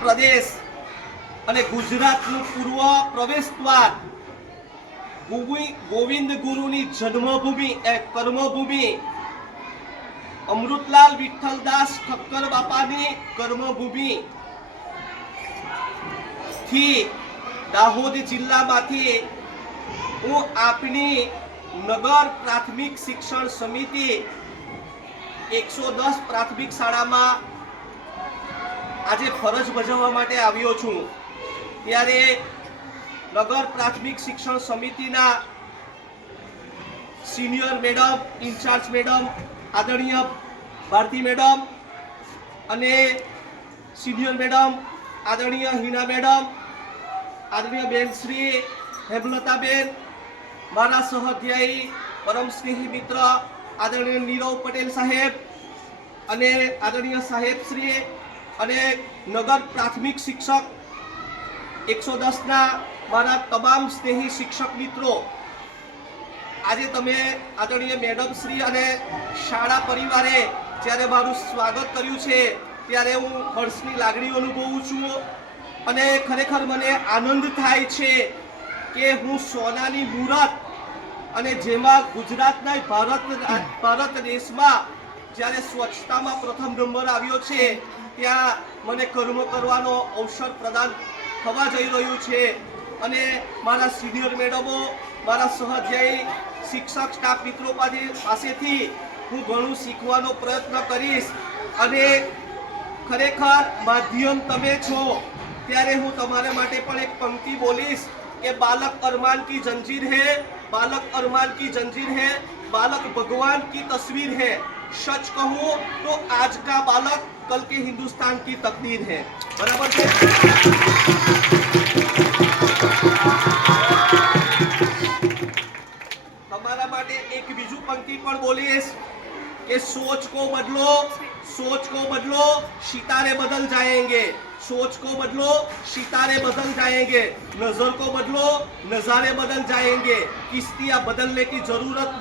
प्रदेश અને ગુજરાતનું પૂર્વ પ્રવેશદ્વાર ગોવિંદ ગુરુની જન્મભૂમિ કર્મભૂમિ અમૃતલાલ વિઠ્ઠલદાસ ઠક્કર બાપાની કર્મભૂમિ થી દાહોદ જિલ્લામાંથી હું આપની નગર પ્રાથમિક શિક્ષણ સમિતિ 110 પ્રાથમિક શાળામાં આજે ફરજ બજાવવા માટે આવ્યો છું। ત્યારે નગર પ્રાથમિક શિક્ષણ સમિતિના સિનિયર મેડમ ઇન્ચાર્જ મેડમ આદરણીય ભારતી મેડમ અને સિનિયર મેડમ આદરણીય હિના મેડમ આદરણીય બેન શ્રી હેમલતાબેન મારા સહઅધ્યાયી પરમ સ્નેહી મિત્ર આદરણીય નીરવ પટેલ સાહેબ અને આદરણીય સાહેબ શ્રી અને નગર પ્રાથમિક શિક્ષક 110 ના મારા તમામ સ્નેહી શિક્ષક મિત્રો આજે તમે આદરણીય મેડમ શ્રી અને શાળા પરિવારે જ્યારે મારું સ્વાગત કર્યું છે ત્યારે હું હર્ષની લાગણી અનુભવું છું અને ખરેખર મને આનંદ થાય છે કે હું સોનાની મૂરત અને જેમાં ગુજરાતના ભારત દેશમાં જ્યારે સ્વચ્છતામાં પ્રથમ નંબર આવ્યો છે ત્યાં મને કર્મ કરવાનો અવસર પ્રદાન થવા જઈ રહ્યું છે અને મારા સિનિયર મેડમો મારા સહઅધ્યાયી શિક્ષક સ્ટાફ મિત્રો પાસેથી હું ઘણું શીખવાનો પ્રયત્ન કરીશ અને ખરેખર માધ્યમ તમે છો ત્યારે હું તમારા માટે પણ એક પંક્તિ બોલીશ કે बालक अरमान की जंजीर है, बालक अरमान की जंजीर है, बालक भगवान की तस्वीर है। सच कहूं तो आज का बालक कल के हिंदुस्तान की तकदीर है। बराबर है। हमारा માટે એક બીજું પંક્તિ પણ બોલીશ કે सोच को बदलो सितारे बदल जाएंगे, सोच को बदलो सितारे बदल जाएंगे, नजर को बदलो नजारे बदल जाएंगे, किश्तियां बदलने की जरूरत नहीं।